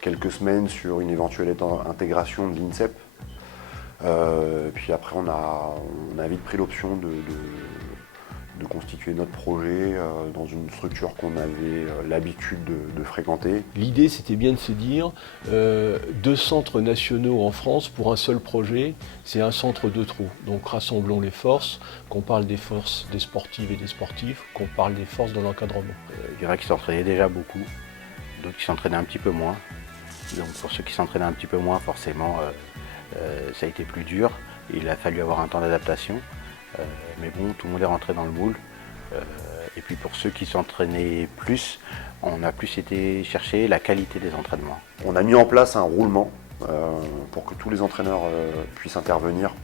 quelques semaines sur une éventuelle intégration de l'INSEP. Puis après, on a vite pris l'option de constituer notre projet dans une structure qu'on avait l'habitude de fréquenter. L'idée, c'était bien de se dire, 2 centres nationaux en France pour un seul projet, c'est un centre de trop. Donc rassemblons les forces, qu'on parle des forces des sportives et des sportifs, qu'on parle des forces dans l'encadrement. Il y en a qui s'entraînaient déjà beaucoup, d'autres qui s'entraînaient un petit peu moins. Donc pour ceux qui s'entraînaient un petit peu moins, forcément, ça a été plus dur. Il a fallu avoir un temps d'adaptation. Mais bon, tout le monde est rentré dans le moule. Et puis pour ceux qui s'entraînaient plus, on a plus été chercher la qualité des entraînements. On a mis en place un roulement pour que tous les entraîneurs puissent intervenir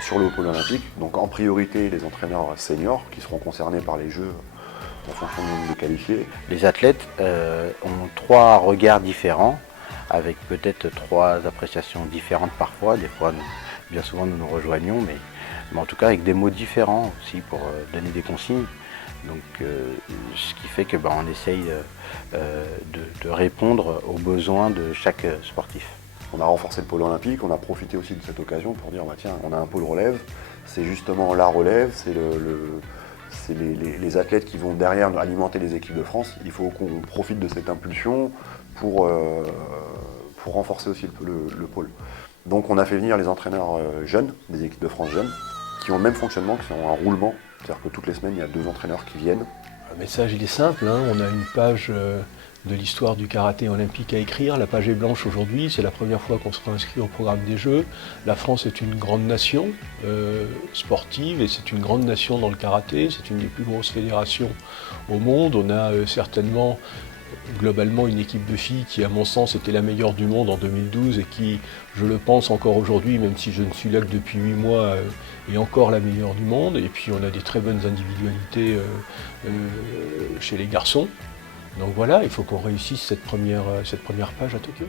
sur le pôle olympique. Donc en priorité les entraîneurs seniors qui seront concernés par les Jeux en fonction du nombre de qualifiés. Les athlètes ont 3 regards différents, avec peut-être 3 appréciations différentes parfois. Des fois, bien souvent nous nous rejoignons, mais en tout cas avec des mots différents aussi pour donner des consignes. Donc ce qui fait que on essaye de répondre aux besoins de chaque sportif. On a renforcé le pôle olympique, on a profité aussi de cette occasion pour dire tiens, on a un pôle relève, c'est justement la relève, c'est les athlètes qui vont derrière alimenter les équipes de France. Il faut qu'on profite de cette impulsion pour renforcer aussi le pôle. Donc on a fait venir les entraîneurs jeunes, des équipes de France jeunes, qui ont le même fonctionnement, qui ont un roulement. C'est-à-dire que toutes les semaines, il y a 2 entraîneurs qui viennent. Le message, il est simple, hein. On a une page de l'histoire du karaté olympique à écrire. La page est blanche aujourd'hui, c'est la première fois qu'on sera inscrit au programme des Jeux. La France est une grande nation sportive et c'est une grande nation dans le karaté. C'est une des plus grosses fédérations au monde. On a certainement globalement une équipe de filles qui, à mon sens, était la meilleure du monde en 2012 et qui, je le pense encore aujourd'hui, même si je ne suis là que depuis 8 mois, est encore la meilleure du monde. Et puis on a des très bonnes individualités chez les garçons. Donc voilà, il faut qu'on réussisse cette première page à Tokyo.